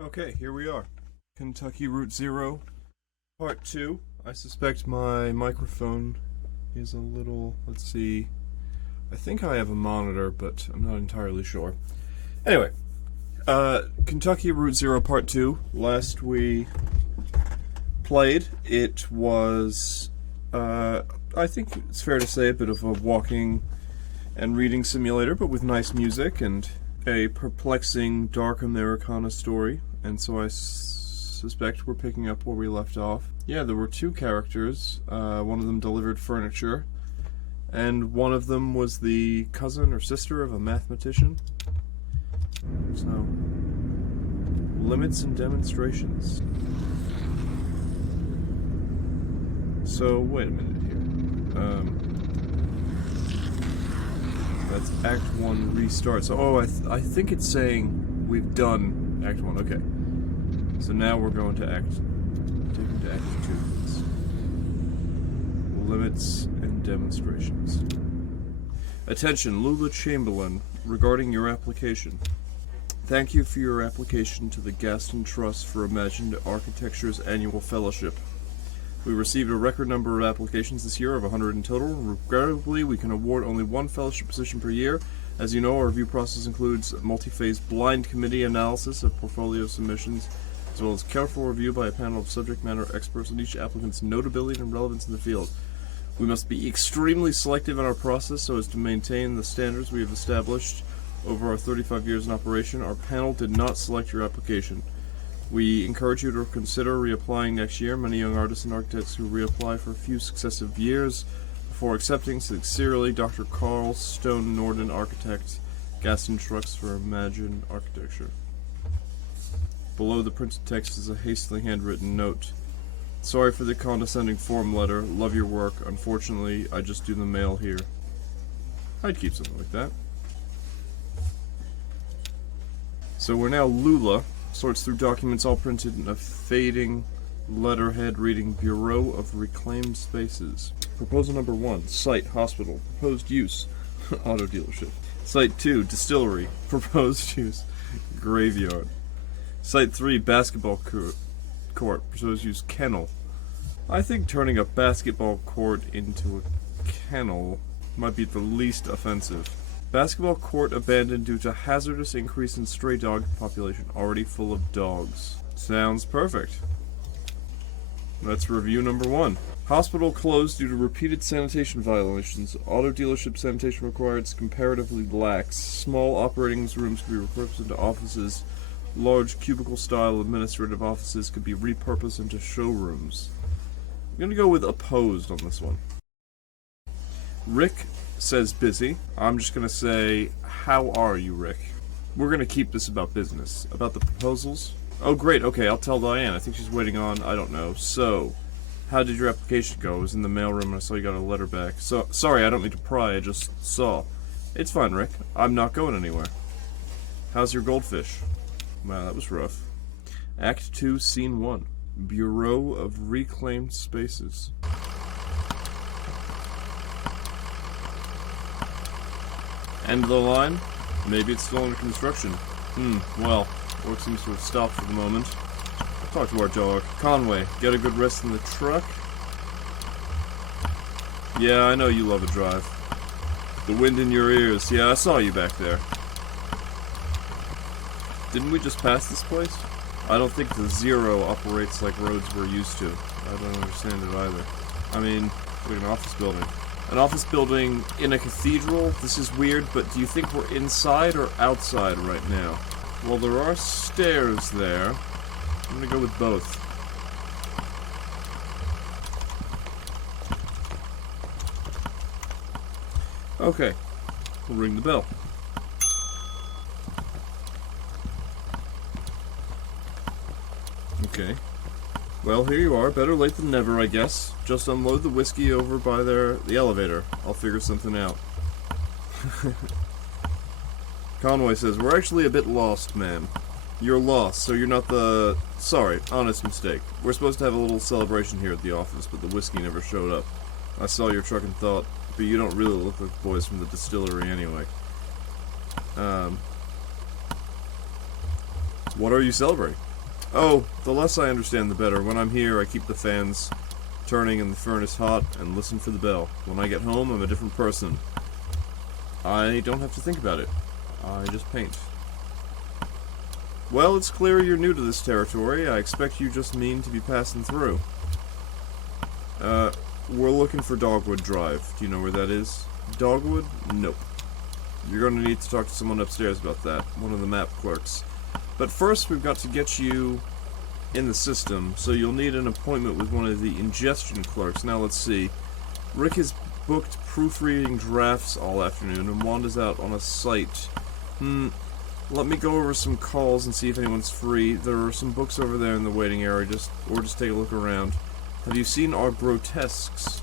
Okay, here we are. Kentucky Route Zero, Part 2. I suspect my microphone is a little, let's see, I think I have a monitor, but I'm not entirely sure. Anyway, Kentucky Route Zero Part 2. Last we played, it was, I think it's fair to say, a bit of a walking and reading simulator, but with nice music and a perplexing dark Americana story. And so I suspect we're picking up where we left off. Yeah, there were two characters. One of them delivered furniture, and one of them was the cousin or sister of a mathematician. So, limits and demonstrations. So, wait a minute here. That's Act 1 restart. So, oh, I think it's saying we've done Act 1. Okay. So now we're going to Act 2. Limits and demonstrations. Attention, Lula Chamberlain, regarding your application. Thank you for your application to the Gaston Trust for Imagined Architecture's annual fellowship. We received a record number of applications this year, of 100 in total. Regrettably, we can award only one fellowship position per year. As you know, our review process includes a multi-phase blind committee analysis of portfolio submissions, as well as careful review by a panel of subject matter experts on each applicant's notability and relevance in the field. We must be extremely selective in our process so as to maintain the standards we have established over our 35 years in operation. Our panel did not select your application. We encourage you to consider reapplying next year. Many young artists and architects who reapply for a few successive years before accepting. Sincerely, Dr. Carl Stone Norden, Architect, Gaston Trust for Imagined Architecture. Below the printed text is a hastily handwritten note. Sorry for the condescending form letter. Love your work. Unfortunately, I just do the mail here. I'd keep something like that. So we're now Lula. Sorts through documents all printed in a fading letterhead reading Bureau of Reclaimed Spaces. Proposal number 1, site, hospital. Proposed use, auto dealership. Site 2, distillery. Proposed use, graveyard. Site 3, basketball court. Proposed use, kennel. I think turning a basketball court into a kennel might be the least offensive. Basketball court abandoned due to hazardous increase in stray dog population, already full of dogs. Sounds perfect. That's review number 1. Hospital closed due to repeated sanitation violations. Auto dealership sanitation requirements comparatively lax. Small operating rooms could be repurposed into offices. Large cubicle-style administrative offices could be repurposed into showrooms. I'm going to go with opposed on this one. Rick says busy. I'm just going to say, how are you, Rick? We're going to keep this about business. About the proposals? Oh, great. Okay, I'll tell Diane. I think she's waiting on, I don't know. So, how did your application go? I was in the mailroom and I saw you got a letter back. So, sorry, I don't mean to pry. I just saw. It's fine, Rick. I'm not going anywhere. How's your goldfish? Wow, that was rough. Act 2, Scene 1. Bureau of Reclaimed Spaces. End of the line? Maybe it's still under construction. Well, work seems to have stopped for the moment. I'll talk to our dog. Conway, get a good rest in the truck? Yeah, I know you love a drive. The wind in your ears. Yeah, I saw you back there. Didn't we just pass this place? I don't think the Zero operates like roads we're used to. I don't understand it either. I mean, like an office building. An office building in a cathedral? This is weird, but do you think we're inside or outside right now? Well, there are stairs there. I'm gonna go with both. Okay. We'll ring the bell. Okay. Well, here you are. Better late than never, I guess. Just unload the whiskey over by the elevator. I'll figure something out. Conway says, we're actually a bit lost, ma'am. You're lost, so you're not the... Sorry, honest mistake. We're supposed to have a little celebration here at the office, but the whiskey never showed up. I saw your truck and thought, but you don't really look like the boys from the distillery anyway. What are you celebrating? Oh, the less I understand, the better. When I'm here, I keep the fans turning and the furnace hot and listen for the bell. When I get home, I'm a different person. I don't have to think about it. I just paint. Well, it's clear you're new to this territory. I expect you just mean to be passing through. We're looking for Dogwood Drive. Do you know where that is? Dogwood? Nope. You're going to need to talk to someone upstairs about that. One of the map clerks. But first, we've got to get you in the system, so you'll need an appointment with one of the ingestion clerks. Now, let's see. Rick has booked proofreading drafts all afternoon, and Wanda's out on a site. Let me go over some calls and see if anyone's free. There are some books over there in the waiting area, just take a look around. Have you seen our grotesques?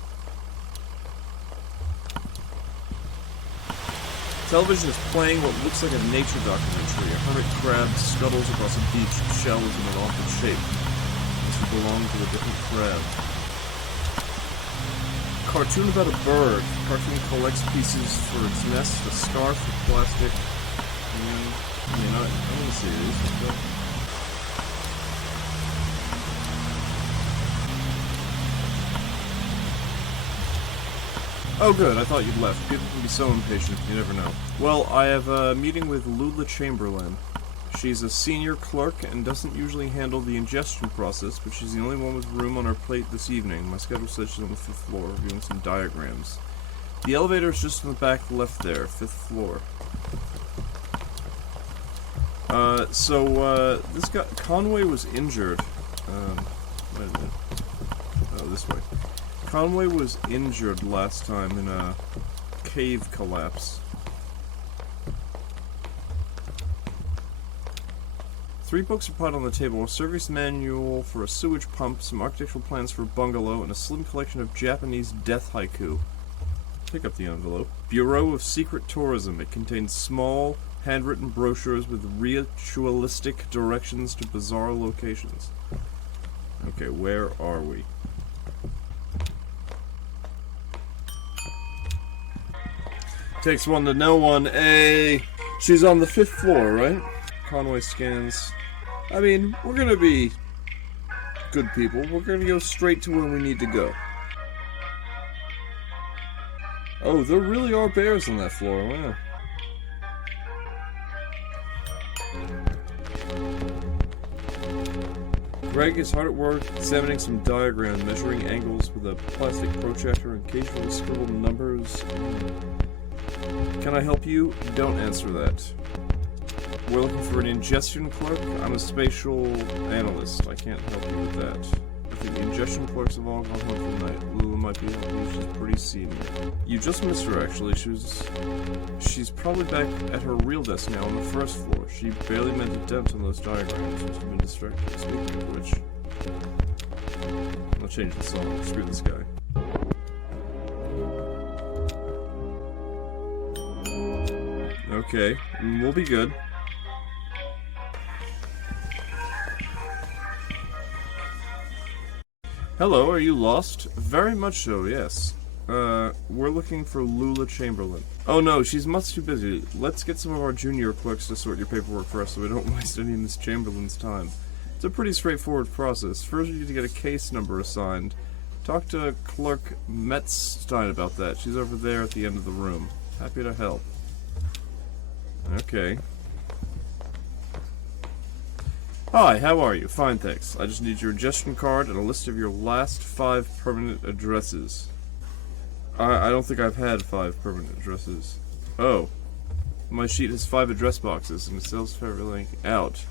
Television is playing what looks like a nature documentary. A hermit crab scuttles across a beach, shell is in an awkward shape. This would belong to a different crab. Cartoon about a bird. Cartoon collects pieces for its nest, a scarf, a plastic, and, you know, I'm gonna see these. Oh good, I thought you'd left. People can be so impatient, you never know. Well, I have a meeting with Lula Chamberlain. She's a senior clerk and doesn't usually handle the ingestion process, but she's the only one with room on her plate this evening. My schedule says she's on the 5th floor, reviewing some diagrams. The elevator's just in the back left there, 5th floor. This guy, Conway was injured. Wait a minute. Oh, this way. Conway was injured last time in a cave collapse. 3 books are piled on the table: a service manual for a sewage pump, some architectural plans for a bungalow, and a slim collection of Japanese death haiku. Pick up the envelope. Bureau of Secret Tourism. It contains small, handwritten brochures with ritualistic directions to bizarre locations. Okay, where are we? Takes one to know one. She's on the 5th floor, right? Conway scans. I mean, we're gonna be good people. We're gonna go straight to where we need to go. Oh, there really are bears on that floor. Wow. Greg is hard at work examining some diagrams, measuring angles with a plastic protractor and occasionally scribbled numbers. Can I help you? Don't answer that. We're looking for an ingestion clerk. I'm a spatial analyst. I can't help you with that. I think the ingestion clerks have all gone home for the night. Lula might be helping you. She's pretty senior. You just missed her, actually. She's probably back at her real desk now on the 1st floor. She barely made a dent on those diagrams. Must have been distracted. Speaking of which, I'll change the song. Screw this guy. Okay, we'll be good. Hello, are you lost? Very much so, yes. We're looking for Lula Chamberlain. Oh no, she's much too busy. Let's get some of our junior clerks to sort your paperwork for us so we don't waste any of Miss Chamberlain's time. It's a pretty straightforward process. First, you need to get a case number assigned. Talk to Clerk Metzstein about that. She's over there at the end of the room. Happy to help. Okay. Hi, how are you? Fine, thanks. I just need your ingestion card and a list of your last 5 permanent addresses. I don't think I've had 5 permanent addresses. Oh. My sheet has 5 address boxes and it says filling out.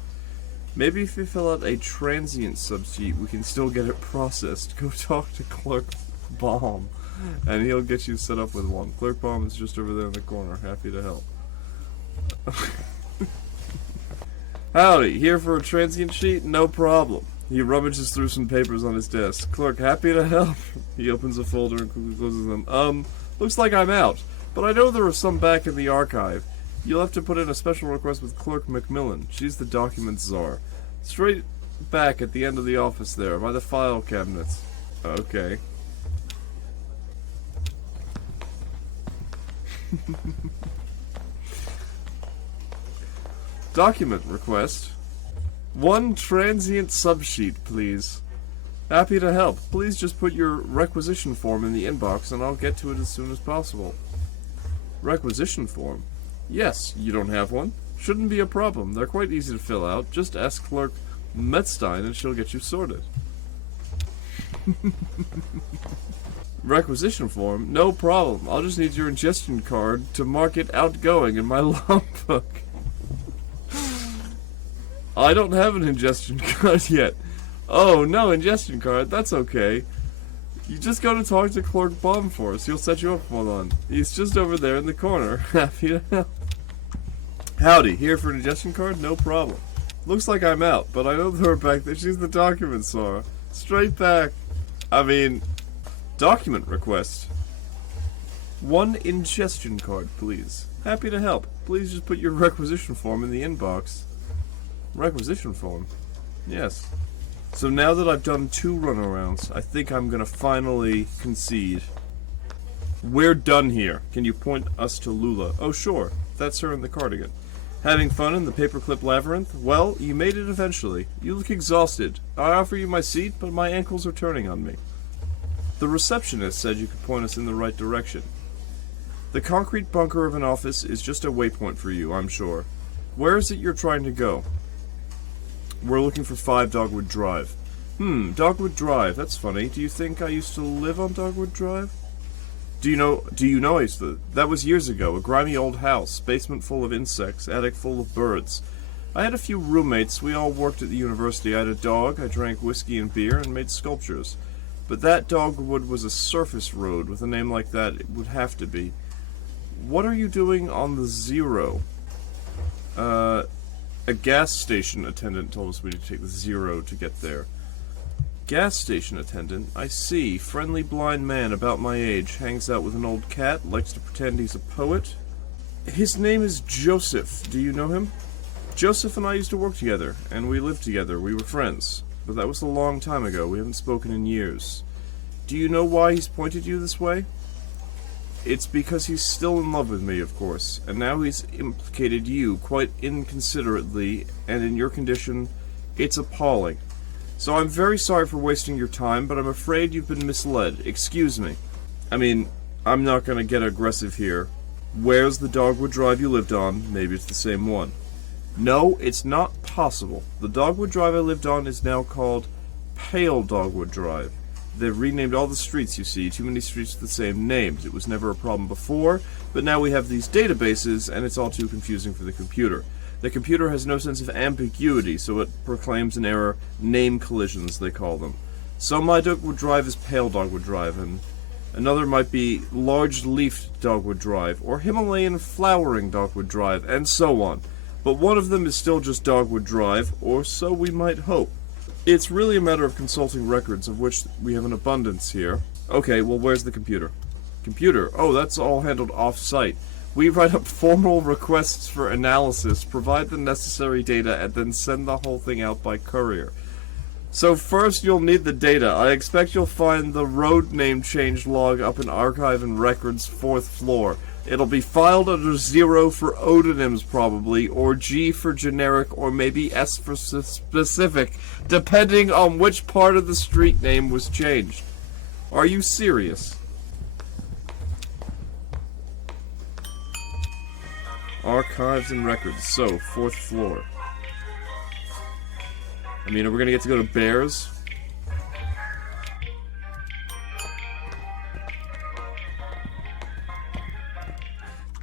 Maybe if you fill out a transient subsheet, we can still get it processed. Go talk to Clerk Baum, and he'll get you set up with one. Clerk Baum is just over there in the corner. Happy to help. Howdy, here for a transient sheet? No problem. He rummages through some papers on his desk. Clerk, happy to help. He opens a folder and quickly closes them. Looks like I'm out, but I know there are some back in the archive. You'll have to put in a special request with Clerk Macmillan. She's the document czar. Straight back at the end of the office there, by the file cabinets. Okay. Document request. One transient subsheet, please. Happy to help. Please just put your requisition form in the inbox and I'll get to it as soon as possible. Requisition form? Yes, you don't have one? Shouldn't be a problem. They're quite easy to fill out. Just ask Clerk Metzstein and she'll get you sorted. Requisition form? No problem. I'll just need your ingestion card to mark it outgoing in my logbook. I don't have an ingestion card yet. Oh, no ingestion card. That's okay. You just go to talk to Clerk Bombforce. He'll set you up with one. He's just over there in the corner. Happy to help. Howdy. Here for an ingestion card? No problem. Looks like I'm out, but I know her back there. She's the document saw. Straight back. Document request. One ingestion card, please. Happy to help. Please just put your requisition form in the inbox. Requisition form? Yes. So now that I've done 2 runarounds, I think I'm gonna finally concede. We're done here. Can you point us to Lula? Oh, sure. That's her in the cardigan. Having fun in the paperclip labyrinth? Well, you made it eventually. You look exhausted. I offer you my seat, but my ankles are turning on me. The receptionist said you could point us in the right direction. The concrete bunker of an office is just a waypoint for you, I'm sure. Where is it you're trying to go? We're looking for 5 Dogwood Drive. Dogwood Drive, that's funny. Do you think I used to live on Dogwood Drive? Do you know I used to? That was years ago. A grimy old house, basement full of insects, attic full of birds. I had a few roommates. We all worked at the university. I had a dog, I drank whiskey and beer, and made sculptures. But that Dogwood was a surface road. With a name like that, it would have to be. What are you doing on the Zero? A gas station attendant told us we need to take the Zero to get there. Gas station attendant? I see. Friendly blind man about my age. Hangs out with an old cat. Likes to pretend he's a poet. His name is Joseph. Do you know him? Joseph and I used to work together, and we lived together. We were friends. But that was a long time ago. We haven't spoken in years. Do you know why he's pointed you this way? It's because he's still in love with me, of course, and now he's implicated you quite inconsiderately, and in your condition, it's appalling. So I'm very sorry for wasting your time, but I'm afraid you've been misled. Excuse me. I'm not gonna get aggressive here. Where's the Dogwood Drive you lived on? Maybe it's the same one. No, it's not possible. The Dogwood Drive I lived on is now called Pale Dogwood Drive. They've renamed all the streets, you see. Too many streets with the same names. It was never a problem before, but now we have these databases, and it's all too confusing for the computer. The computer has no sense of ambiguity, so it proclaims an error. Name collisions, they call them. So my Dogwood Drive is Pale Dogwood Drive, and another might be Large-Leafed Dogwood Drive, or Himalayan Flowering Dogwood Drive, and so on. But one of them is still just Dogwood Drive, or so we might hope. It's really a matter of consulting records, of which we have an abundance here. Okay, well, where's the computer? Computer? Oh, that's all handled off-site. We write up formal requests for analysis, provide the necessary data, and then send the whole thing out by courier. So first you'll need the data. I expect you'll find the road name change log up in Archive and Records 4th floor. It'll be filed under 0 for odonyms probably, or G for generic, or maybe S for specific, depending on which part of the street name was changed. Are you serious? Archives and Records, so, 4th floor. Are we gonna get to go to Bears?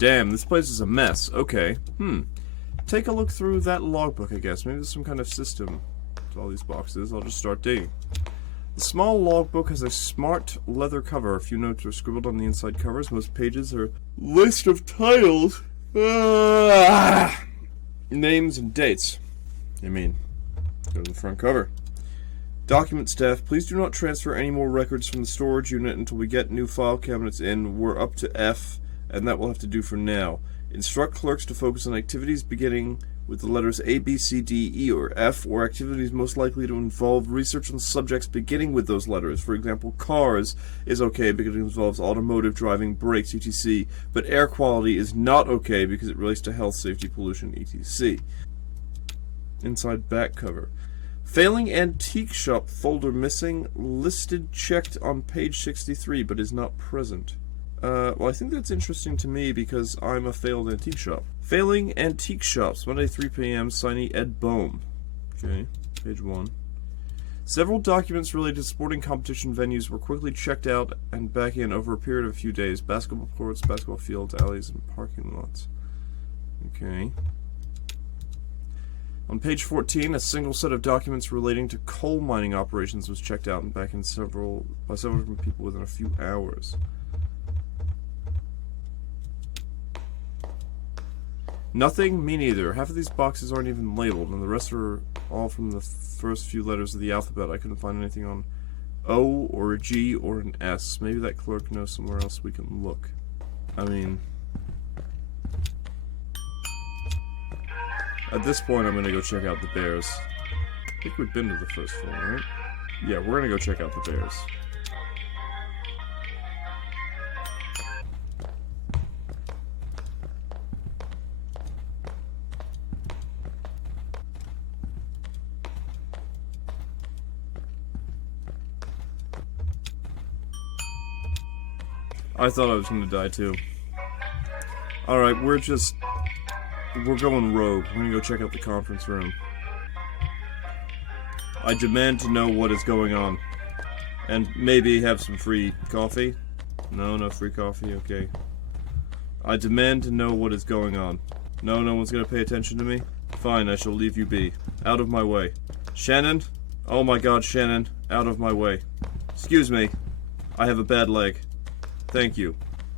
Damn, this place is a mess. Okay. Take a look through that logbook, I guess. Maybe there's some kind of system to all these boxes. I'll just start digging. The small logbook has a smart leather cover. A few notes are scribbled on the inside covers. Most pages are list of titles. Names and dates. Go to the front cover. Document staff, please do not transfer any more records from the storage unit until we get new file cabinets in. We're up to F, and that will have to do for now. Instruct clerks to focus on activities beginning with the letters A, B, C, D, E, or F, or activities most likely to involve research on subjects beginning with those letters. For example, cars is okay because it involves automotive, driving, brakes, etc., but air quality is not okay because it relates to health, safety, pollution, etc. Inside back cover. Failing antique shop folder missing. Listed checked on page 63, but is not present. Well, I think that's interesting to me because I'm a failed antique shop. Failing antique shops, Monday 3 p.m. Signee Ed Bohm. Okay, page 1. Several documents related to sporting competition venues were quickly checked out and back in over a period of a few days. Basketball courts, basketball fields, alleys, and parking lots. Okay. On page 14, a single set of documents relating to coal mining operations was checked out and back in by several different people within a few hours. Nothing, me neither. Half of these boxes aren't even labeled, and the rest are all from the first few letters of the alphabet. I couldn't find anything on O or a G or an S. Maybe that clerk knows somewhere else we can look. I mean, at this point I'm gonna go check out the bears. I think we've been to the first floor, right? Yeah, we're gonna go check out the bears. I thought I was gonna die too. Alright, we're going rogue. We're gonna go check out the conference room. I demand to know what is going on. And maybe have some free coffee? No, no free coffee, okay. I demand to know what is going on. No, no one's gonna pay attention to me? Fine, I shall leave you be. Out of my way. Shannon? Oh my god, Shannon. Out of my way. Excuse me. I have a bad leg. Thank you.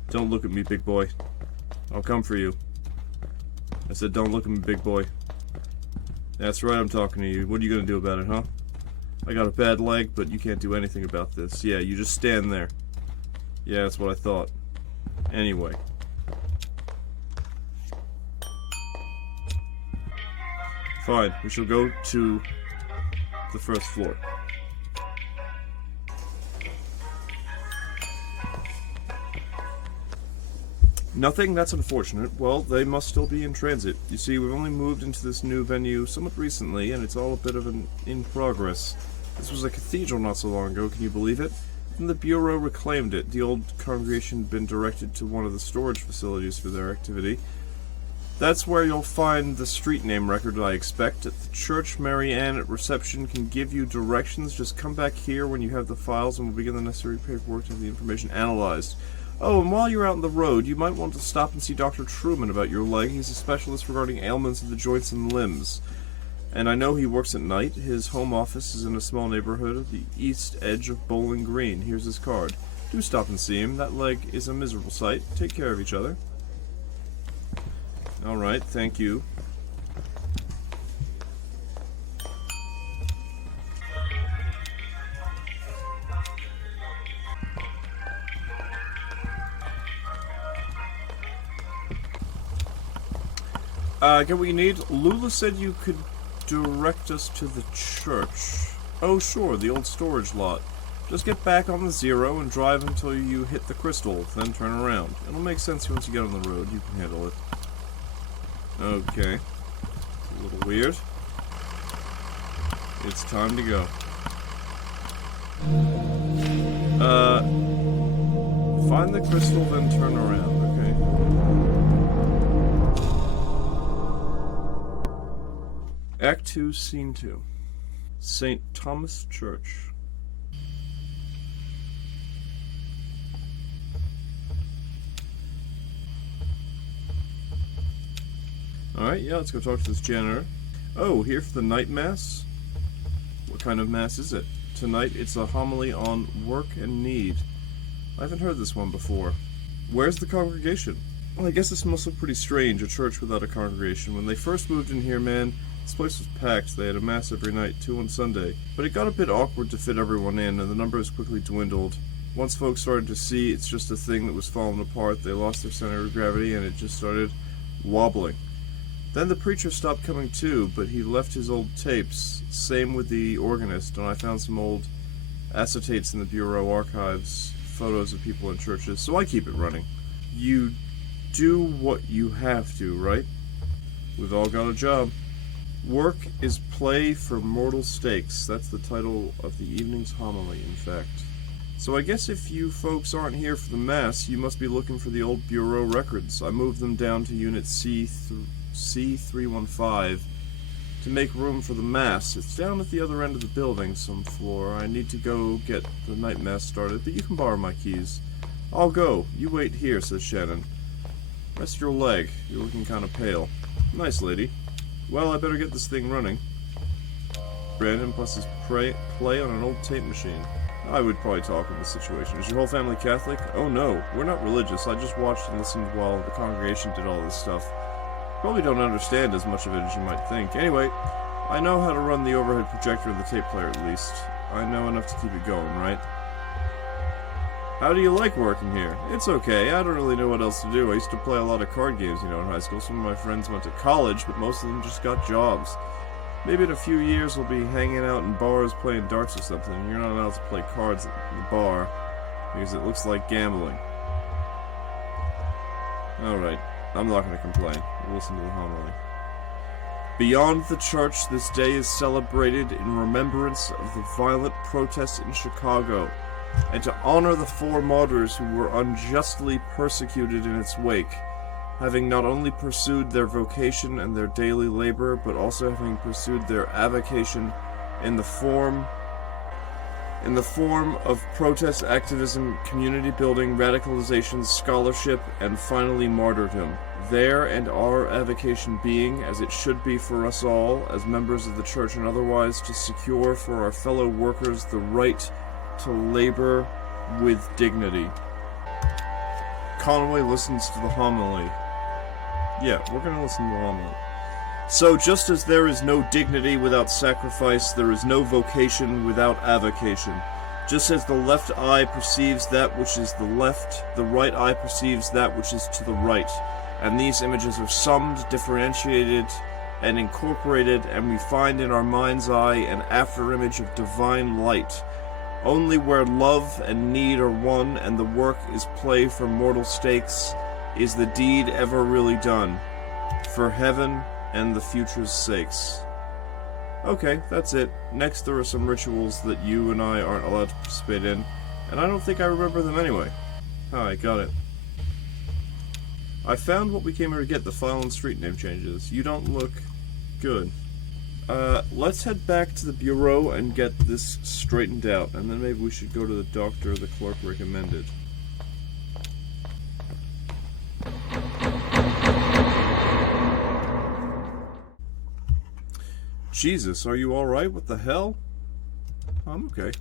Don't look at me, big boy. I'll come for you. I said don't look at me, big boy. That's right, I'm talking to you. What are you gonna do about it, huh? I got a bad leg, but you can't do anything about this. Yeah, you just stand there. Yeah, that's what I thought. Anyway. Fine, we shall go to the first floor. Nothing? That's unfortunate. Well, they must still be in transit. You see, we've only moved into this new venue somewhat recently, and it's all a bit of an in progress. This was a cathedral not so long ago, can you believe it? And the Bureau reclaimed it. The old congregation had been directed to one of the storage facilities for their activity. That's where you'll find the street name record, I expect. At the church, Mary Ann at reception can give you directions. Just come back here when you have the files, and we'll begin the necessary paperwork to have the information analyzed. Oh, and while you're out on the road, you might want to stop and see Dr. Truman about your leg. He's a specialist regarding ailments of the joints and limbs. And I know he works at night. His home office is in a small neighborhood at the east edge of Bowling Green. Here's his card. Do stop and see him. That leg is a miserable sight. Take care of each other. Alright, thank you. Get what you need? Lula said you could direct us to the church. Oh, sure, the old storage lot. Just get back on the Zero and drive until you hit the Crystal, then turn around. It'll make sense once you get on the road. You can handle it. Okay. A little weird. It's time to go. Find the Crystal, then turn around. Okay. Act 2, Scene 2. St. Thomas Church. Alright, yeah, let's go talk to this janitor. Oh, here for the night mass? What kind of mass is it? Tonight it's a homily on work and need. I haven't heard this one before. Where's the congregation? Well, I guess this must look pretty strange, a church without a congregation. When they first moved in here, man, this place was packed. They had a mass every night, 2 on Sunday. But it got a bit awkward to fit everyone in, and the numbers quickly dwindled. Once folks started to see it's just a thing that was falling apart, they lost their center of gravity, and it just started wobbling. Then the preacher stopped coming too, but he left his old tapes. Same with the organist, and I found some old acetates in the Bureau archives, photos of people in churches, so I keep it running. You do what you have to, right? We've all got a job. Work is play for mortal stakes. That's the title of the evening's homily, in fact. So I guess if you folks aren't here for the Mass, you must be looking for the old Bureau records. I moved them down to Unit C315 to make room for the Mass. It's down at the other end of the building, some floor. I need to go get the night Mass started, but you can borrow my keys. I'll go. You wait here, says Shannon. Rest your leg. You're looking kind of pale. Nice lady. Well, I better get this thing running. Brandon presses play on an old tape machine. I would probably talk in this situation. Is your whole family Catholic? Oh no, we're not religious. I just watched and listened while the congregation did all this stuff. Probably don't understand as much of it as you might think. Anyway, I know how to run the overhead projector of the tape player at least. I know enough to keep it going, right? How do you like working here? It's okay. I don't really know what else to do. I used to play a lot of card games, in high school. Some of my friends went to college, but most of them just got jobs. Maybe in a few years we'll be hanging out in bars playing darts or something. You're not allowed to play cards at the bar because it looks like gambling. Alright, I'm not going to complain. We'll listen to the homily. Beyond the church, this day is celebrated in remembrance of the violent protests in Chicago, and to honor the 4 martyrs who were unjustly persecuted in its wake, having not only pursued their vocation and their daily labor, but also having pursued their avocation in the form of protest activism, community building, radicalization, scholarship, and finally martyrdom. Their and our avocation being, as it should be for us all, as members of the church and otherwise, to secure for our fellow workers the right to labor with dignity. Conway listens to the homily. Yeah, we're going to listen to the homily. So just as there is no dignity without sacrifice, there is no vocation without avocation. Just as the left eye perceives that which is the left, the right eye perceives that which is to the right. And these images are summed, differentiated, and incorporated, and we find in our mind's eye an afterimage of divine light. Only where love and need are one, and the work is play for mortal stakes, is the deed ever really done, for heaven and the future's sakes. Okay, that's it. Next there are some rituals that you and I aren't allowed to participate in, and I don't think I remember them anyway. I got it. I found what we came here to get, the file and street name changes. You don't look good. Let's head back to the Bureau and get this straightened out, and then maybe we should go to the doctor the clerk recommended. Jesus, are you alright? What the hell? I'm okay.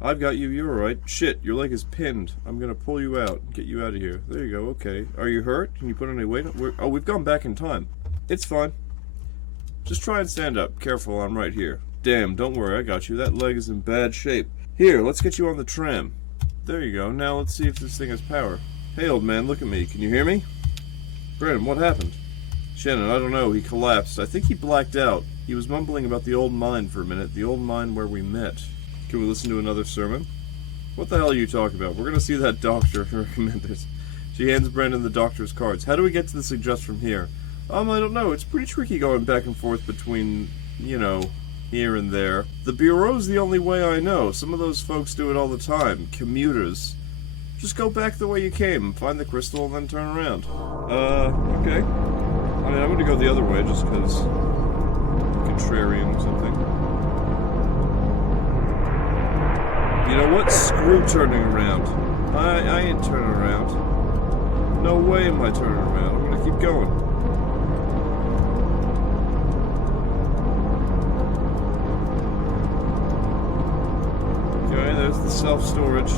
I've got you, you're alright. Shit, your leg is pinned. I'm gonna pull you out and get you out of here. There you go, okay. Are you hurt? Can you put any weight on? Oh, we've gone back in time. It's fine. Just try and stand up. Careful, I'm right here. Damn, don't worry, I got you. That leg is in bad shape. Here, let's get you on the tram. There you go. Now let's see if this thing has power. Hey, old man, look at me. Can you hear me? Brandon, what happened? Shannon, I don't know. He collapsed. I think he blacked out. He was mumbling about the old mine for a minute. The old mine where we met. Can we listen to another sermon? What the hell are you talking about? We're going to see that doctor recommended. She hands Brandon the doctor's cards. How do we get to the suggest from here? I don't know. It's pretty tricky going back and forth between, here and there. The Bureau's the only way I know. Some of those folks do it all the time. Commuters. Just go back the way you came, find the crystal, and then turn around. Okay. I'm going to go the other way just because contrarian or something. You know what? Screw turning around. I ain't turning around. No way am I turning around. I'm going to keep going. Okay, there's the self-storage.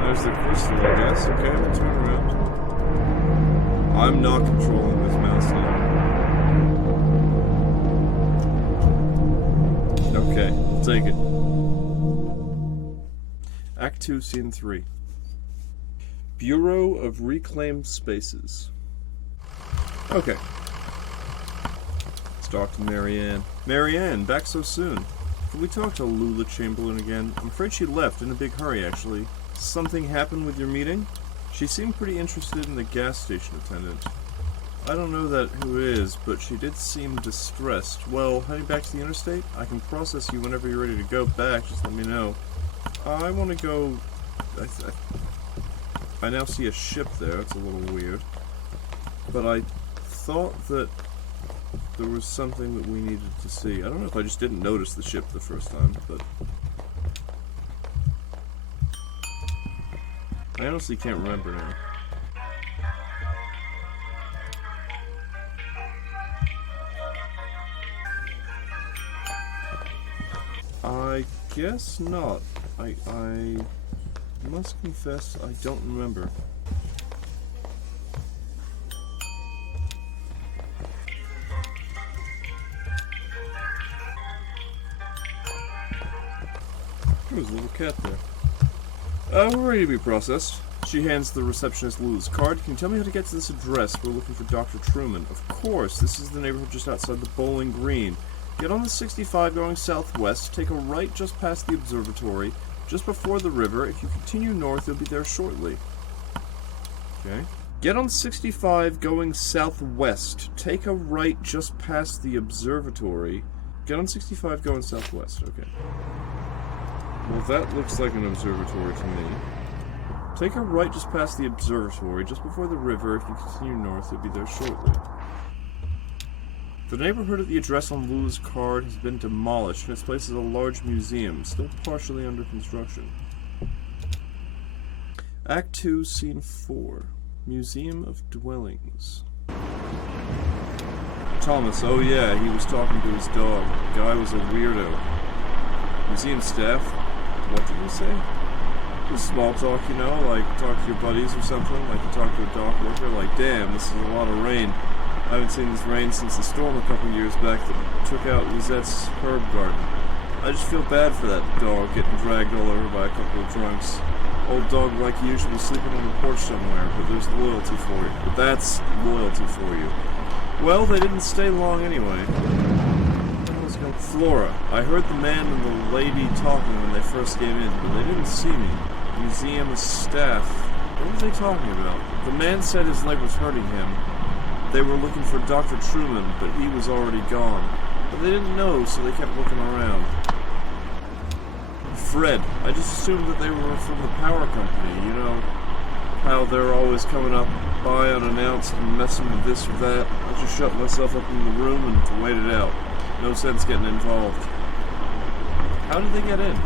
There's the crystal, I guess. Okay, we'll turn around. I'm not controlling this mouse now. Okay, I'll take it. Act 2, Scene 3. Bureau of Reclaimed Spaces. Okay. Let's talk to Marianne. Marianne, back so soon. Can we talk to Lula Chamberlain again? I'm afraid she left in a big hurry, actually. Something happened with your meeting? She seemed pretty interested in the gas station attendant. I don't know that who is, but she did seem distressed. Well, heading back to the interstate? I can process you whenever you're ready to go back, just let me know. I want to go... I now see a ship there, it's a little weird. But I thought that there was something that we needed to see. I don't know if I just didn't notice the ship the first time, but... I honestly can't remember now. I guess not. I must confess I don't remember. There's a little cat there. We're ready to be processed. She hands the receptionist Lula's card. Can you tell me how to get to this address? We're looking for Dr. Truman. Of course, this is the neighborhood just outside the Bowling Green. Get on the 65 going southwest, take a right just past the observatory, just before the river. If you continue north, you'll be there shortly. Okay. Get on 65 going southwest, take a right just past the observatory. Get on 65 going southwest, okay. Well, that looks like an observatory to me. Take a right just past the observatory, just before the river. If you continue north, you'll be there shortly. The neighborhood at the address on Lula's card has been demolished, and its place is a large museum, still partially under construction. Act 2, Scene 4. Museum of Dwellings. Thomas, oh yeah, he was talking to his dog. The guy was a weirdo. Museum staff, what did he say? Just small talk, you know, like talk to your buddies or something, like you talk to a dock worker, like, damn, this is a lot of rain. I haven't seen this rain since the storm a couple years back that took out Lizette's herb garden. I just feel bad for that dog getting dragged all over by a couple of drunks. Old dog like you should be sleeping on the porch somewhere, but there's loyalty for you. But that's loyalty for you. Well, they didn't stay long anyway. Flora, I heard the man and the lady talking when they first came in, but they didn't see me. Museum staff. What were they talking about? The man said his leg was hurting him. They were looking for Dr. Truman, but he was already gone. But they didn't know, so they kept looking around. Fred, I just assumed that they were from the power company. You know, how they're always coming up by unannounced and messing with this or that. I just shut myself up in the room and waited out. No sense getting involved. How did they get in?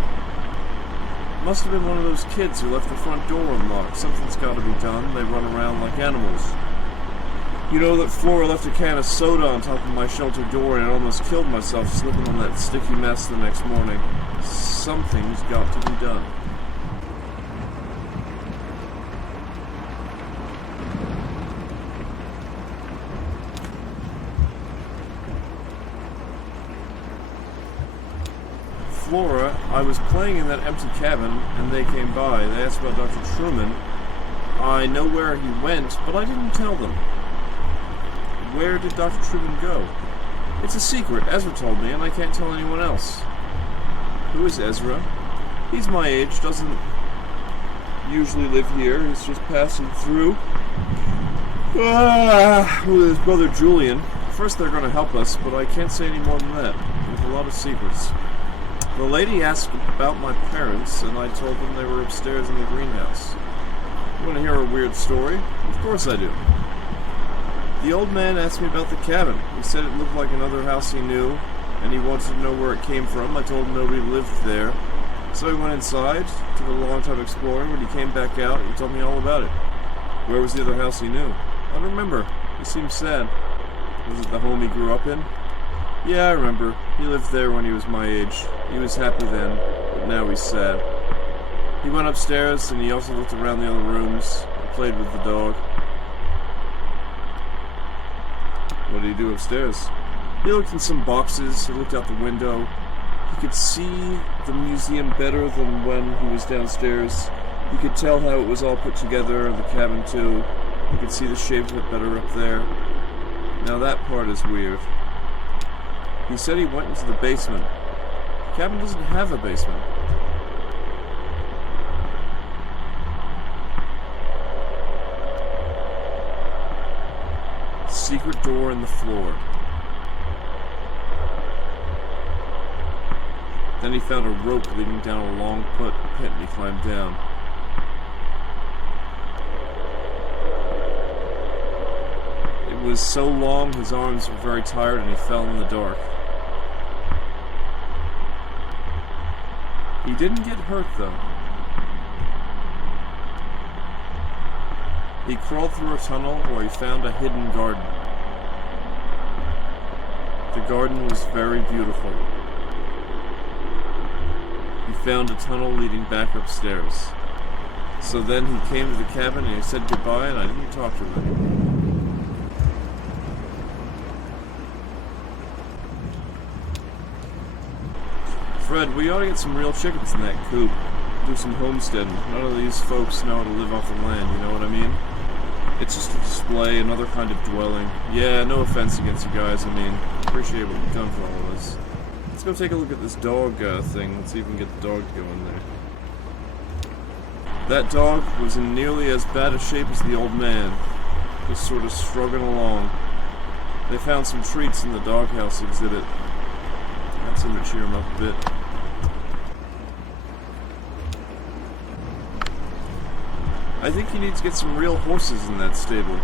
Must have been one of those kids who left the front door unlocked. Something's got to be done. They run around like animals. You know that Flora left a can of soda on top of my shelter door and I almost killed myself slipping on that sticky mess the next morning. Something's got to be done. Flora, I was playing in that empty cabin and they came by. They asked about Dr. Truman. I know where he went, but I didn't tell them. Where did Dr. Truman go? It's a secret, Ezra told me, and I can't tell anyone else. Who is Ezra? He's my age, doesn't usually live here, he's just passing through. With his brother Julian. First they're going to help us, but I can't say any more than that. There's a lot of secrets. The lady asked about my parents, and I told them they were upstairs in the greenhouse. You want to hear a weird story? Of course I do. The old man asked me about the cabin. He said it looked like another house he knew, and he wanted to know where it came from. I told him nobody lived there. So he went inside, took a long time exploring. When he came back out, he told me all about it. Where was the other house he knew? I don't remember. He seemed sad. Was it the home he grew up in? Yeah, I remember. He lived there when he was my age. He was happy then, but now he's sad. He went upstairs, and he also looked around the other rooms. He played with the dog. What did he do upstairs? He looked in some boxes, he looked out the window. He could see the museum better than when he was downstairs. He could tell how it was all put together, the cabin too. He could see the shape of it better up there. Now that part is weird. He said he went into the basement. The cabin doesn't have a basement. secret door in the floor. Then he found a rope leading down a long pit and he climbed down. It was so long his arms were very tired and he fell in the dark. He didn't get hurt though. He crawled through a tunnel where he found a hidden garden. The garden was very beautiful. He found a tunnel leading back upstairs. So then he came to the cabin and he said goodbye and I didn't talk to him. Fred, we ought to get some real chickens in that coop. Do some homesteading. None of these folks know how to live off the land, you know what I mean? It's just a display, another kind of dwelling. Yeah, no offense against you guys, I mean, appreciate what you've done for all of us. Let's go take a look at this dog thing. Let's see if we can get the dog to go in there. That dog was in nearly as bad a shape as the old man, just sort of struggling along. They found some treats in the doghouse exhibit. That seemed to cheer him up a bit. I think you need to get some real horses in that stable.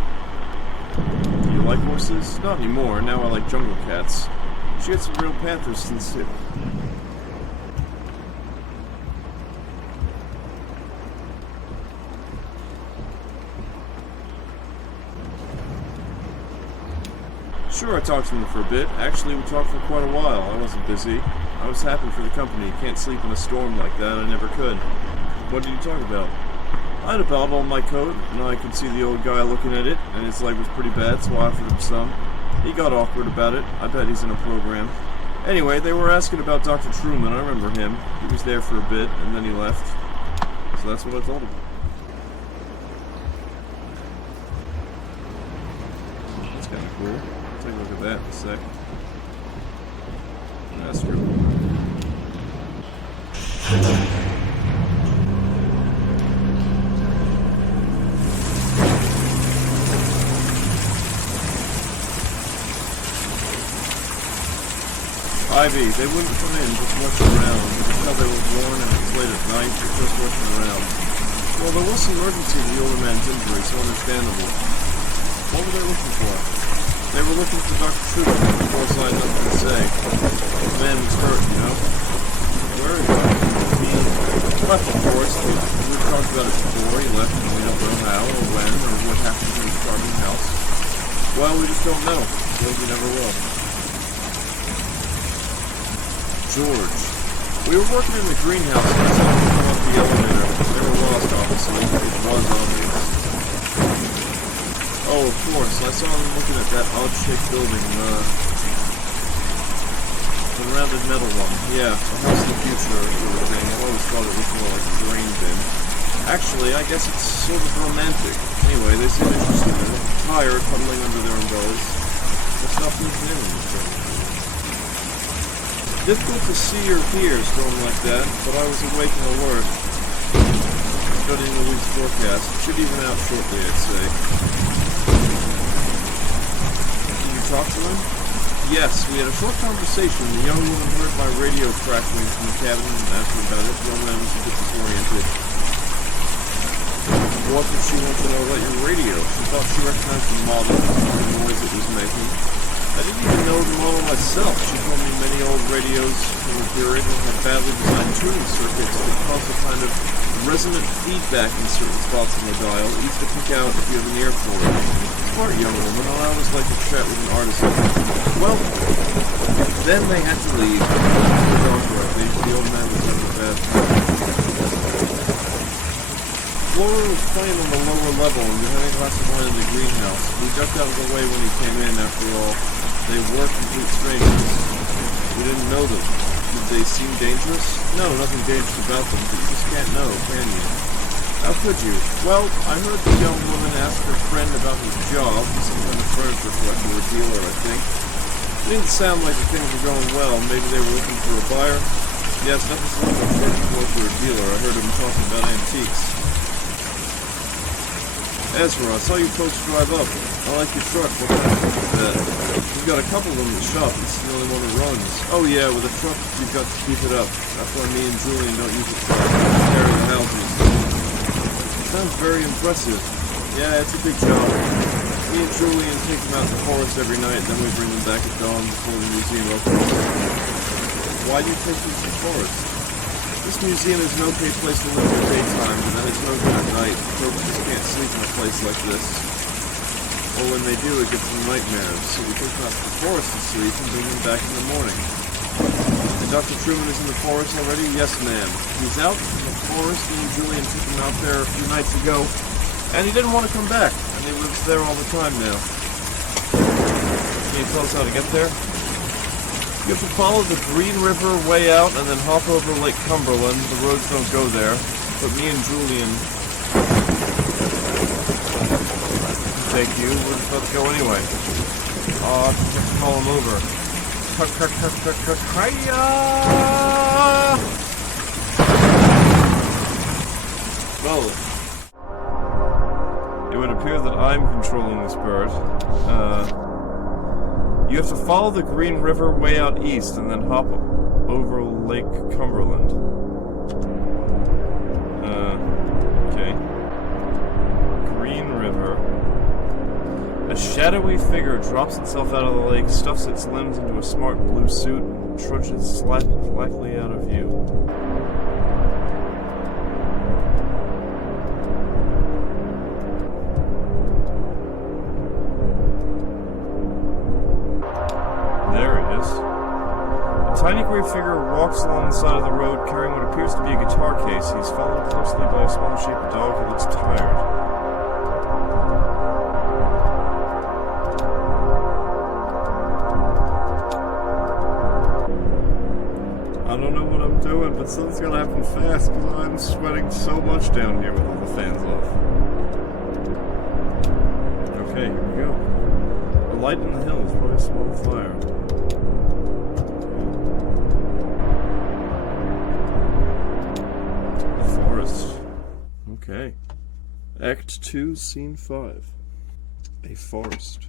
Do you like horses? Not anymore. Now I like jungle cats. You should get some real panthers since it... Sure, I talked to him for a bit. Actually, we talked for quite a while. I wasn't busy. I was happy for the company. Can't sleep in a storm like that. I never could. What did you talk about? I had a belt on my coat, and I could see the old guy looking at it, and his leg was pretty bad, so I offered him some. He got awkward about it. I bet he's in a program. Anyway, they were asking about Dr. Truman. I remember him. He was there for a bit, and then he left. So that's what I told him. That's kind of cool. Take a look at that in a sec. That's really cool. Ivy, they wouldn't come in, just watch around. You could tell they were worn and it was late at night, they're just watching around. Well, there was some urgency to the older man's injury, so understandable. What were they looking for? They were looking for Dr. Truman, but of course I had nothing to say. The man was hurt, you know? Where is he? He left, of course. We've talked about it before. He left and we don't know how or when or what happened to his garden house. Well, we just don't know. So we never will. George. We were working in the greenhouse and I saw them come up the elevator. They were lost, obviously. It was obvious. Oh, of course. I saw them looking at that odd-shaped building, the rounded metal one. Yeah, the house of the future sort of thing. I always thought it was more like a grain bin. Actually, I guess it's sort of romantic. Anyway, they seem interested in it. Tired, huddling under their umbrellas. There's nothing in them. Difficult to see or hear a storm like that, but I was awake and alert, studying the week's forecast. It should even out shortly, I'd say. Did you talk to him? Yes, we had a short conversation. The young woman heard my radio crackling from the cabin and asked me about it. The young man was a bit disoriented. What did she want to know about your radio? She thought she recognized the model and the noise it was making. I didn't even know the model myself. She told me many old radios from the period had badly designed tuning circuits that caused a kind of resonant feedback in certain spots on the dial, easy to pick out if you have an ear for it. Smart young woman, and I always like to chat with an artisan. Well, then they had to leave. The old man was in the bed. Flora was playing on the lower level and we had a glass of wine in the greenhouse. We ducked out of the way when he came in, after all. They were complete strangers. We didn't know them. Did they seem dangerous? No, nothing dangerous about them, but you just can't know, can you? How could you? Well, I heard the young woman ask her friend about his job, some kind of furniture collector or dealer, I think. It didn't sound like the things were going well. Maybe they were looking for a buyer. Yes, that was like a furniture collector or dealer. I heard him talking about antiques. Ezra, I saw you folks drive up. I like your truck. What kind of truck is that? We've got a couple of them in the shop. This is the only one that runs. Oh yeah, with a truck, you've got to keep it up. That's why me and Julian don't use a truck to carry the houses. Sounds very impressive. Yeah, it's a big job. Me and Julian take them out to the forest every night, then we bring them back at dawn before the museum opens. Why do you take them to the forest? This museum is an okay place to live in the daytime, but then it's no good at night. Folks just can't sleep in a place like this. Or when they do, it gives them nightmares, so we take them out to the forest to sleep and bring them back in the morning. And Dr. Truman is in the forest already? Yes, ma'am. He's out in the forest, me and Julian took him out there a few nights ago, and he didn't want to come back, and he lives there all the time now. Can you tell us how to get there? You have to follow the Green River way out and then hop over Lake Cumberland. The roads don't go there, but me and Julian can take you. We're just about to go anyway. I have to call him over. Hiya! Well, it would appear that I'm controlling this bird. You have to follow the Green River way out east and then hop over Lake Cumberland. Okay. Green River. A shadowy figure drops itself out of the lake, stuffs its limbs into a smart blue suit, and trudges slackly out of view. A tiny gray figure walks along the side of the road carrying what appears to be a guitar case. He's followed closely by a small-shaped dog who looks tired. I don't know what I'm doing, but something's gonna happen fast because I'm sweating so much down here with all the fans off. Okay, here we go. A light in the hills, probably a small fire. Okay. Act 2, Scene 5. A forest.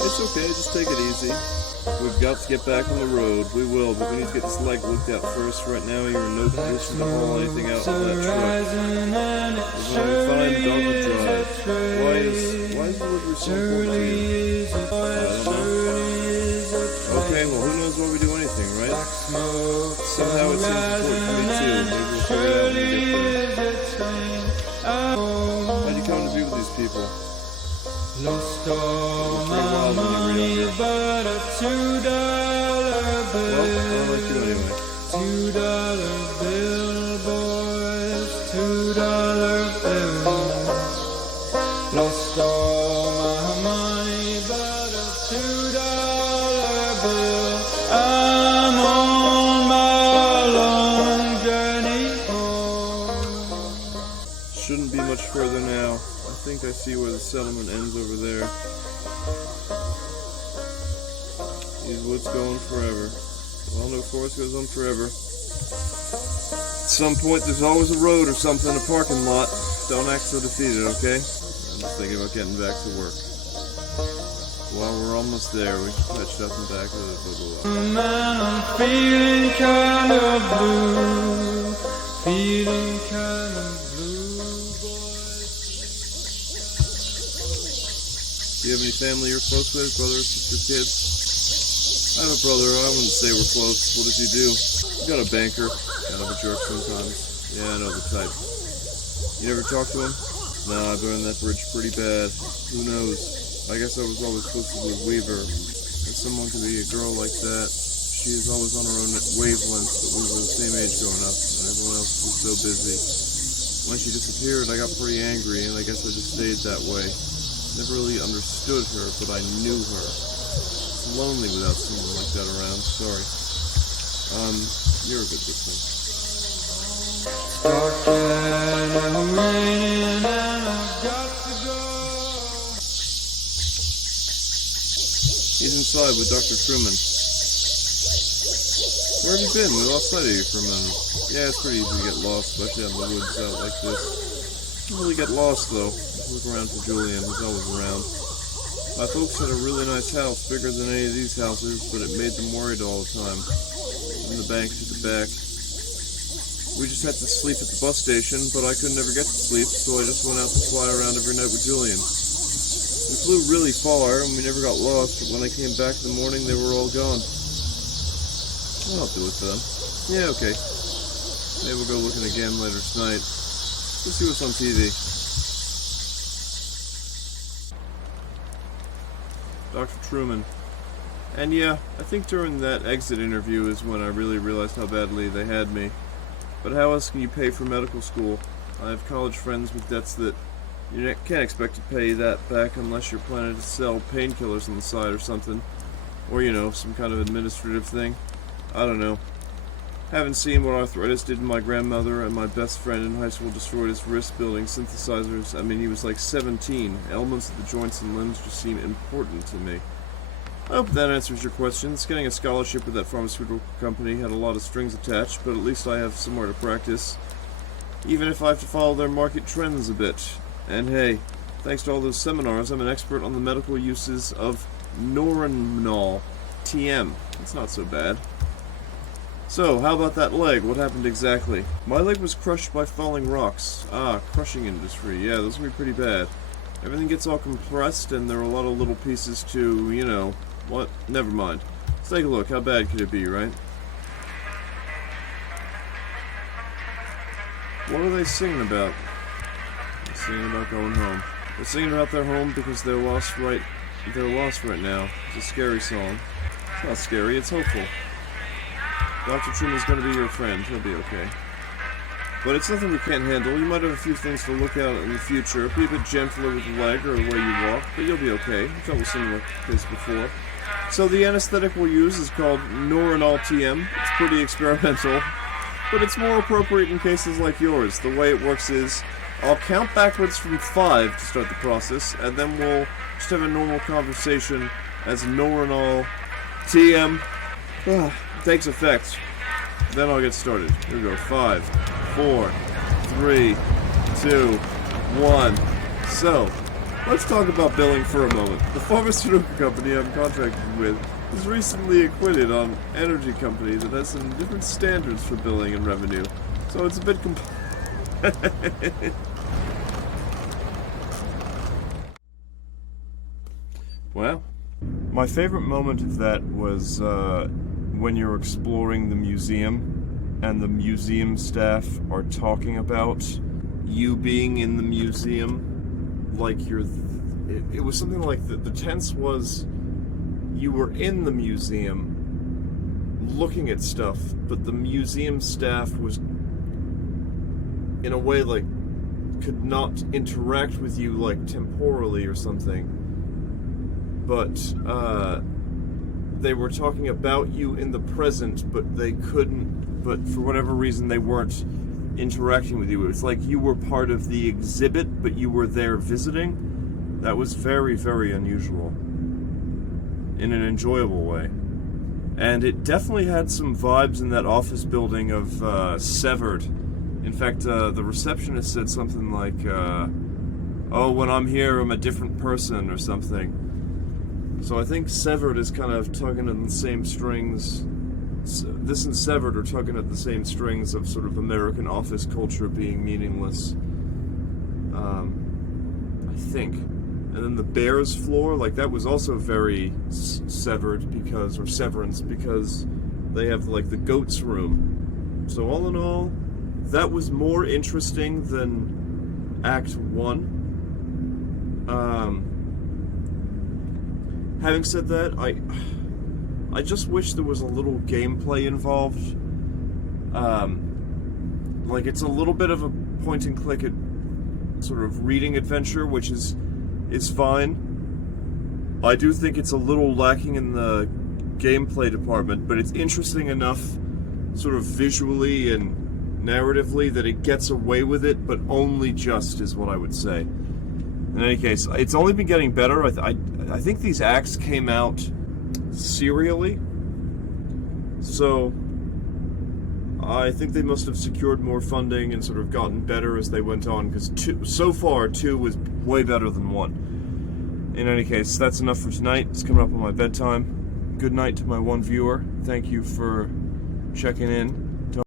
It's okay, just take it easy. We've got to get back on the road. We will, but we need to get this leg looked at first. Right now, you're in no position to haul anything out of that truck. We're going to find dog to drive. Why is delivery so important to you? I don't know. Okay, well, who knows why we do anything, right? Somehow it seems important to me too. Maybe we'll figure it out when we get there. How'd you come to be with these people? Lost all my money, but a $2 bill. Well, I like you anyway. $2 bill, boys, $2 bill. Lost all my money, but a $2 bill. I'm on my long journey home. Shouldn't be much further now. I think I see where the settlement ends over there. These woods go on forever. Well, no forest goes on forever. At some point, there's always a road or something, a parking lot. Don't act so defeated, okay? I'm just thinking about getting back to work. Well, we're almost there. We can catch up and back to the blah. Man, I'm feeling kind of blue. Feeling kind of blue. Do you have any family you're close with? Brother, sister, kids? I have a brother. I wouldn't say we're close. What does he do? He's got a banker. Kind of a jerk sometimes. Yeah, I know the type. You never talk to him? No, I burned that bridge pretty bad. Who knows? I guess I was always supposed to with Weaver. And someone could be a girl like that. She is always on her own wavelength, but we were the same age growing up, and everyone else was so busy. When she disappeared, I got pretty angry, and I guess I just stayed that way. Never really understood her, but I knew her. It's lonely without someone like that around. Sorry. You're a good person. He's inside with Dr. Truman. Where have you been? We lost sight of you for a minute. Yeah, it's pretty easy to get lost, especially out in the woods out like this. You don't really get lost, though. Look around for Julian, he's always around. My folks had a really nice house, bigger than any of these houses, but it made them worried all the time. And the bank's at the back. We just had to sleep at the bus station, but I could never get to sleep, so I just went out to fly around every night with Julian. We flew really far, and we never got lost, but when I came back in the morning, they were all gone. I'll do it for them. Yeah, okay. Maybe we'll go looking again later tonight. Let's see what's on TV. Dr. Truman. And yeah, I think during that exit interview is when I really realized how badly they had me. But how else can you pay for medical school? I have college friends with debts that you can't expect to pay that back unless you're planning to sell painkillers on the side or something. Or, you know, some kind of administrative thing. I don't know. Haven't seen what arthritis did to my grandmother, and my best friend in high school destroyed his wrist building synthesizers. I mean, he was like 17. Elements of the joints and limbs just seem important to me. I hope that answers your questions. Getting a scholarship with that pharmaceutical company had a lot of strings attached, but at least I have somewhere to practice. Even if I have to follow their market trends a bit. And hey, thanks to all those seminars, I'm an expert on the medical uses of Noranol, TM. It's not so bad. So, how about that leg? What happened exactly? My leg was crushed by falling rocks. Ah, crushing industry. Yeah, those can be pretty bad. Everything gets all compressed, and there are a lot of little pieces to, you know, what? Never mind. Let's take a look. How bad could it be, right? What are they singing about? They're singing about going home. They're singing about their home because they're lost right now. It's a scary song. It's not scary, it's hopeful. Dr. Truman's going to be your friend. He'll be okay. But it's nothing we can't handle. You might have a few things to look at in the future. Be a bit gentler with the leg or the way you walk, but you'll be okay. You've dealt with similar cases before. So the anesthetic we'll use is called Noranol TM. It's pretty experimental, but it's more appropriate in cases like yours. The way it works is, I'll count backwards from 5 to start the process, and then we'll just have a normal conversation as Noranol TM takes effect. Then I'll get started. Here we go. 5, 4, 3, 2, 1. So, let's talk about billing for a moment. The pharmaceutical company I'm contracted with was recently acquitted on an energy company that has some different standards for billing and revenue. So it's a bit Well, my favorite moment of that was when you're exploring the museum and the museum staff are talking about you being in the museum, like it was something like the tense was you were in the museum looking at stuff, but the museum staff was in a way like could not interact with you like temporally or something, but they were talking about you in the present, but they couldn't, but for whatever reason they weren't interacting with you. It was like you were part of the exhibit, but you were there visiting. That was very, very unusual in an enjoyable way. And it definitely had some vibes in that office building of Severed. In fact, the receptionist said something like, oh, when I'm here, I'm a different person, or something. So I think Severed is kind of tugging at the same strings. This and Severed are tugging at the same strings of sort of American office culture being meaningless. I think. And then the Bears floor, like that was also very Severed because, or Severance, because they have like the goats room. So all in all, that was more interesting than Act 1. Having said that, I just wish there was a little gameplay involved. Like it's a little bit of a point and click sort of reading adventure, which is fine. I do think it's a little lacking in the gameplay department, but it's interesting enough sort of visually and narratively that it gets away with it, but only just is what I would say. In any case, it's only been getting better. I think these acts came out serially, so I think they must have secured more funding and sort of gotten better as they went on, because so far 2 was way better than 1. In any case, that's enough for tonight. It's coming up on my bedtime. Good night to my one viewer. Thank you for checking in.